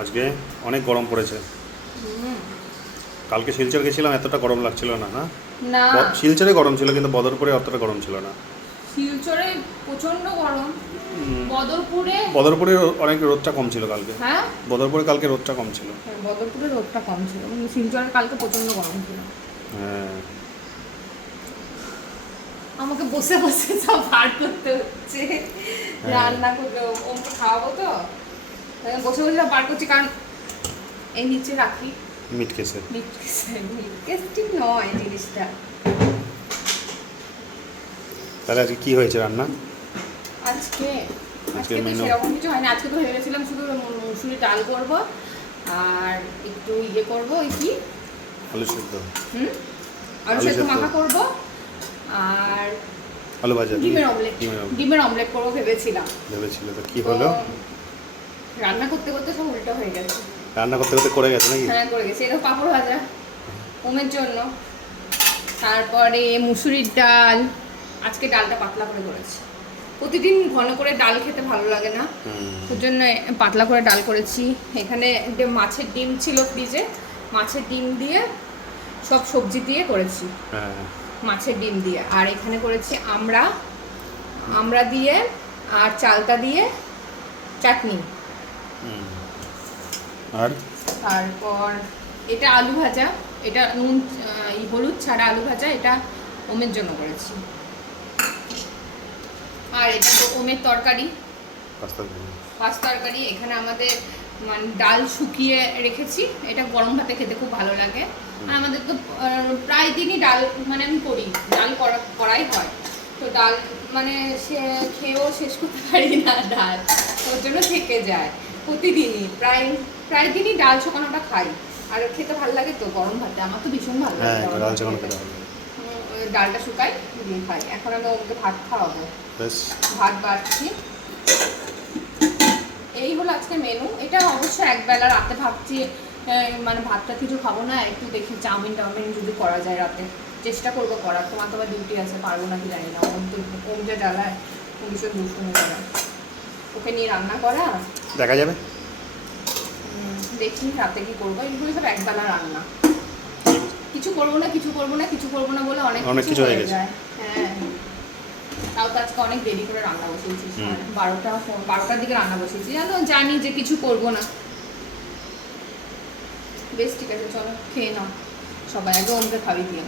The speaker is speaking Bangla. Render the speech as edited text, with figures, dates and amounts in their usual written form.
আজকে অনেক গরম পড়েছে। কালকে শিলচর গেছিলাম, এতটা গরম লাগছিল না। না না, শিলচরে গরম ছিল, কিন্তু বদরপুরে অতটা গরম ছিল না। শিলচরে প্রচন্ড গরম। বদরপুরে বদরপুরে অনেক রোদটা কম ছিল কালকে। হ্যাঁ, বদরপুরে কালকে রোদটা কম ছিল। বদরপুরে রোদটা কম ছিল, কিন্তু শিলচরে কালকে প্রচন্ড গরম ছিল। হ্যাঁ, আমাকে বসে বসে সব বার করতে হচ্ছে, রান্না করবে ওকে খাওয়াবো তো, বসে বসে সব বার করছি, কারণ এই নিচে রাখি মিট কেসে। মিট কেস ঠিক নয় জিনিসটা। তাহলে আজকে কি হয়েছে রান্না? আজকে আজকে তো মেনু সেরকম কিছু হয়নি। আজকে তো ভেবেছিলাম শুধু মুসুরি ডাল করব আর একটু করব, ওই কি আলু সিদ্ধ। আলু সেদ্ধ মাখা করব আর আলু ভাজা, ডিমের অমলেট। ডিমের অমলেট করবো ভেবেছিলাম। ভেবেছিল তো কি হলো? রান্না করতে করতে সব উল্টো হয়ে গেছে। রান্না করতে করতে করে গেছে নাকি? হ্যাঁ, করে গেছে। এটা পাঁপড় ভাজা ওমের জন্য, তারপরে মুসুরির ডাল। আজকে ডালটা পাতলা করে করেছি, প্রতিদিন ঘন করে ডাল খেতে ভালো লাগে না, ওর জন্য পাতলা করে ডাল করেছি। এখানে মাছের ডিম ছিল ফ্রিজে, মাছের ডিম দিয়ে সব সবজি দিয়ে করেছি। মাছের ডিম দিয়ে। আর এখানে করেছি আমড়া দিয়ে আর চালতা দিয়ে চাটনি। আর তারপর এটা আলু ভাজা, এটা নুন হলুদ ছাড়া আলু ভাজা, এটা ওমের জন্য করেছি। আর এটা তো ওমের তরকারি, পাঁচ তরকারি। এখানে আমাদের মানে ডাল শুকিয়ে রেখেছি, এটা গরম ভাতে খেতে খুব ভালো লাগে। আর আমাদের তো প্রায় দিনই ডাল মানে আমি করি, ডাল করাই হয়, তো ডাল মানে খেয়েও শেষ করতে পারি না ডাল, ওর জন্য থেকে যায়। প্রতিদিনই প্রায় দিনই ডাল শুকানোটা খাই, আর খেতে ভালো লাগে তো গরম ভাতে। আমার তো ভীষণ ভালো লাগে ডালটা শুকাই দিয়ে খাই। এখন আমি ওকে ভাত খাওয়াবো, ভাত বাড়ছি। এই হলো আজকে মেনু। এটা অবশ্য একবেলা, রাতে ভাবছি মানে ভাতটা কিছু খাবো না, একটু দেখি চাউমিন যদি করা যায় রাতে, চেষ্টা করবো করার। তোমার তো ডিউটি আছে, পারবো নাকি জানি না। ওম যে জ্বালায়, ভীষণ দুষ্টুমি করা, ওকে নিয়ে রান্না করা দেখা যাবে। দেখি রাতে কি করবো। এগুলো সব একবেলা রান্না, কিছু করবো না বলে অনেক কিছু হয়ে যায়। হ্যাঁ, তাও তো আজকে অনেক দেরি করে রান্না বসিয়েছি, 12টার দিকে রান্না বসিয়েছি, জানি যে কিছু করবো না। বেশ, ঠিক আছে, চলো খেয়ে নাও সবাই, আগে ওমকে খাবি দিয়ে।